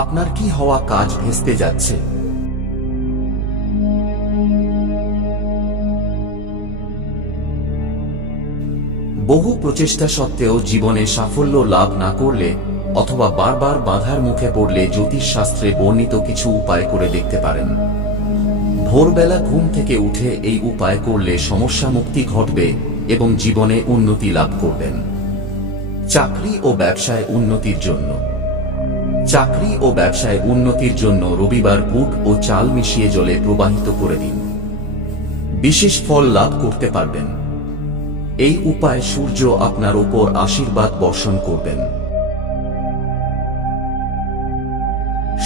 আপনার কি হওয়া কাজ ভেস্তে যাচ্ছে? বহু প্রচেষ্টা সত্ত্বেও জীবনে সাফল্য লাভ না করলে অথবা বারবার বাধার মুখে পড়লে জ্যোতিষশাস্ত্রে বর্ণিত কিছু উপায় করে দেখতে পারেন। ভোরবেলা ঘুম থেকে উঠে এই উপায় করলে সমস্যা মুক্তি ঘটবে এবং জীবনে উন্নতি লাভ করবেন। চাকরি ও ব্যবসায় উন্নতির জন্য চাকরি ও ব্যবসায় উন্নতির জন্য রবিবার বুট ও চাল মিশিয়ে জলে প্রবাহিত করে দিন। বিশেষ ফল লাভ করতে পারবেন। এই উপায় সূর্য আপনার উপর আশীর্বাদ বর্ষণ করবেন।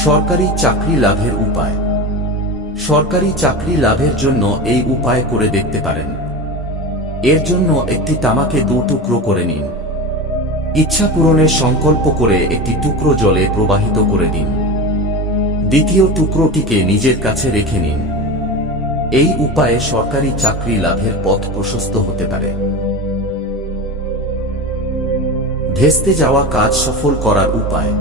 সরকারি চাকরি লাভের উপায়। সরকারি চাকরি লাভের জন্য এই উপায় করে দেখতে পারেন। এর জন্য একটি তামাকে 2 টুকরো করে নিন। ইচ্ছা পূরণের সংকল্প করে একটি টুকরো জলে প্রবাহিত করে দিন। দ্বিতীয় টুকরোটিকে নিজের কাছে রেখে নিন। এই উপায়ে সরকারি চাকরি লাভের পথ প্রশস্ত হতে পারে। ভেস্তে যাওয়া কাজ সফল করার উপায়।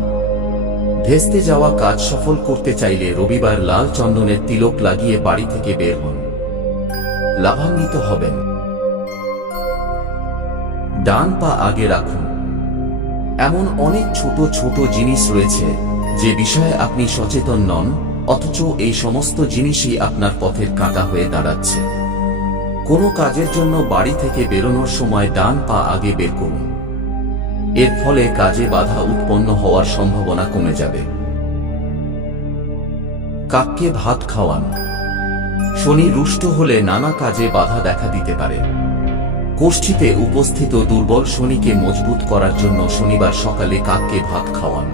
ভেস্তে যাওয়া কাজ সফল করতে চাইলে রবিবার লাল চন্দনের তিলক লাগিয়ে বাড়ি থেকে বের হন। লাভান্বিত হবেন। ডান পা আগে রাখুন। এমন অনেক ছোট ছোট জিনিস রয়েছে যে বিষয়ে আপনি সচেতন নন, অথচ এই সমস্ত জিনিসই আপনার পথের কাঁটা হয়ে দাঁড়াচ্ছে। কোনো কাজের জন্য বাড়ি থেকে বেরোনোর সময় ডান পা আগে বের করুন। এর ফলে কাজে বাধা উৎপন্ন হওয়ার সম্ভাবনা কমে যাবে। কাককে ভাত খাওয়ান। শনি রুষ্ট হলে নানা কাজে বাধা দেখা দিতে পারে। কোষ্ঠীতে উপস্থিত দুর্বল শনিকে মজবুত করার জন্য শনিবার সকালে কাককে ভাত খাওয়ান।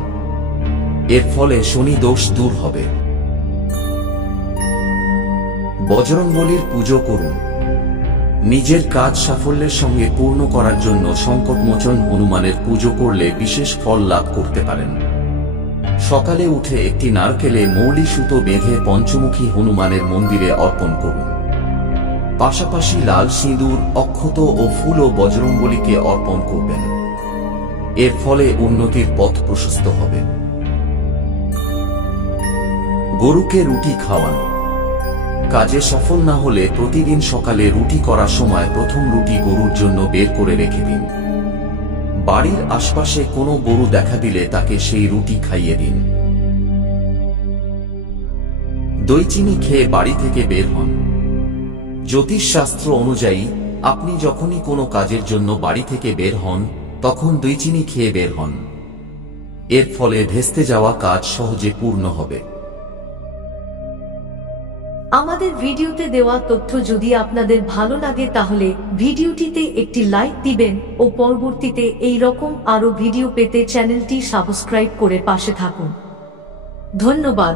এর ফলে শনি দোষ দূর হবে। বজরংবলীর পুজো করুন। নিজের কাজ সাফল্যের সঙ্গে পূর্ণ করার জন্য সংকটমোচন হনুমানের পুজো করলে বিশেষ ফল লাভ করতে পারেন। সকালে উঠে একটি নারকেলে মৌলি সুতো বেঁধে পঞ্চমুখী হনুমানের মন্দিরে অর্পণ করুন। পাশাপাশি লাল সিঁদুর, অক্ষত ও ফুল ও বজরংবলীকে অর্পণ করবেন। এর ফলে উন্নতির পথ প্রশস্ত হবে। গরুকে রুটি খাওয়ান। কাজে সফল না হলে প্রতিদিন সকালে রুটি করার সময় প্রথম রুটি গরুর জন্য বের করে রেখে দিন। বাড়ির আশপাশে কোনো গরু দেখা দিলে তাকে সেই রুটি খাইয়ে দিন। দই চিনি খেয়ে বাড়ি থেকে বের হন। জ্যোতিষশাস্ত্র অনুযায়ী আপনি যখনই কোনো কাজের জন্য বাড়ি থেকে বের হন তখন দই চিনি খেয়ে বের হন। এর ফলে ভেস্তে যাওয়া কাজ সহজে পূর্ণ হবে। আমাদের ভিডিওতে দেওয়া তথ্য যদি আপনাদের ভালো লাগে তাহলে ভিডিওটিতে একটি লাইক দিবেন ও পরবর্তীতে এই রকম আরো ভিডিও পেতে চ্যানেলটি সাবস্ক্রাইব করে পাশে থাকুন। ধন্যবাদ।